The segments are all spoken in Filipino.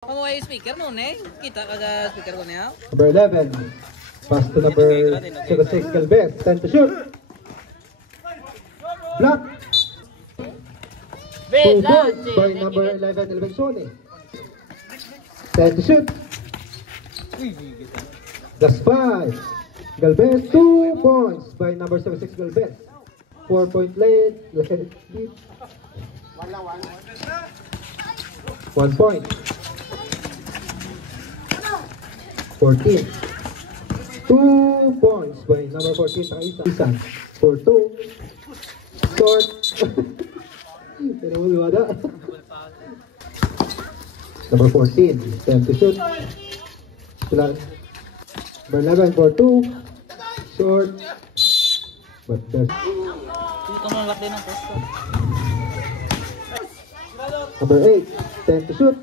Kamu ay speaker noon eh. Kita ka speaker ko niya. Number 11. Pass to number 06, Galvez. 10 to shoot. Block. 2 points by number 11, Elvensoni. 10 to shoot. That's 5. Galvez, 2 points by number 76, Galvez. 4-point lead. 1 point. 14. 2 points by number 14, Isan. For 2. Short. Pero wala. Number 14, 10 to shoot. Number 11 for 2. Short. But there's number 8, 10 to shoot.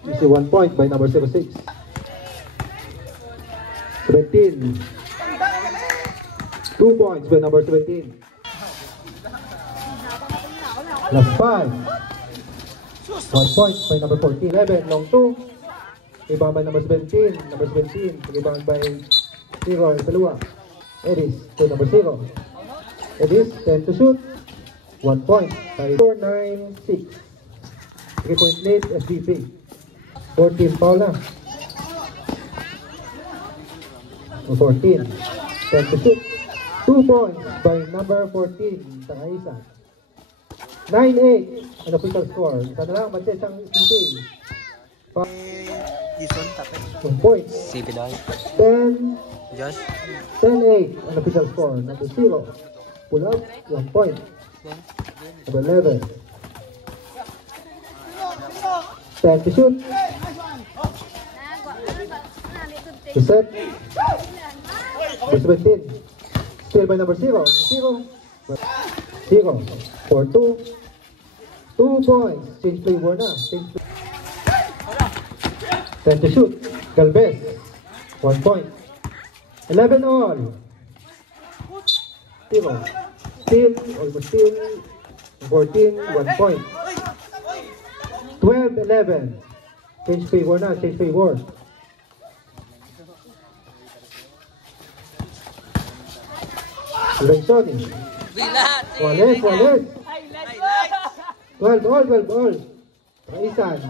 You see 1 point by number 76. 17. 2 points by number 17. Last 5. 1 point by number 14. 11, long 2. Rebound by number 17. Number 17. Rebound by 0. Isalua. Edis to number 0. Edis, 10 to shoot. 1 point. 4, 9, 6. 3-point lead, SVP. 14, Paula. 14. 10 to shoot. 2 points by number 14, Takaisa. 9-8, an official score. Isa na lang, bansa isang SVP. 1 point. 10. Josh. 10-8, an official score. Number 0. Pull up, 1 point. Number 11. 10 to shoot. To set. Number 17. Still by number 0. 0. 0. For 2. 2 points. Change play war na. 10 to shoot. Galvez. 1 point. 11 all. 0. Still. Almost still. 14. 1 point. 12-11. Change play war na. Change play war. Lensoni. Wales. 12 all. Kaisan.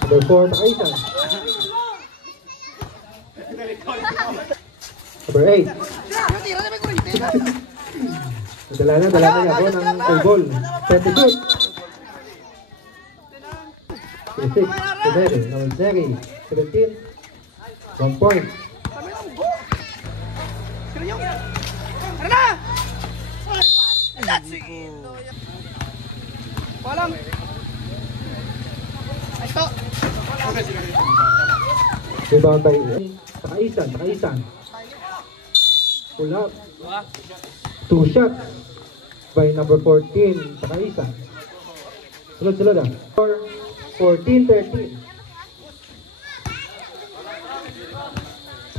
Number 4, Kaisan. Number 8. Dala na niya ako ng ball. 10 to shoot. 6. Tedere. Nawalseri. 17. 1 point. Walang. Ito. Rebound by Takaisan. Pull up. 2 shots by number 14, Takaisan. Sunod ah. 14-13.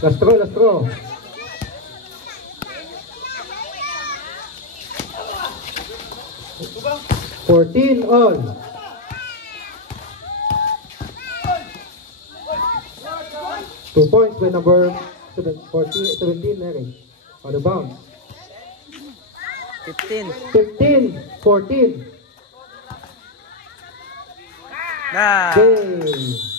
Last throw. 14 all. Two points by number 17, Mary. On the bounce. 15-14. Nah. Okay.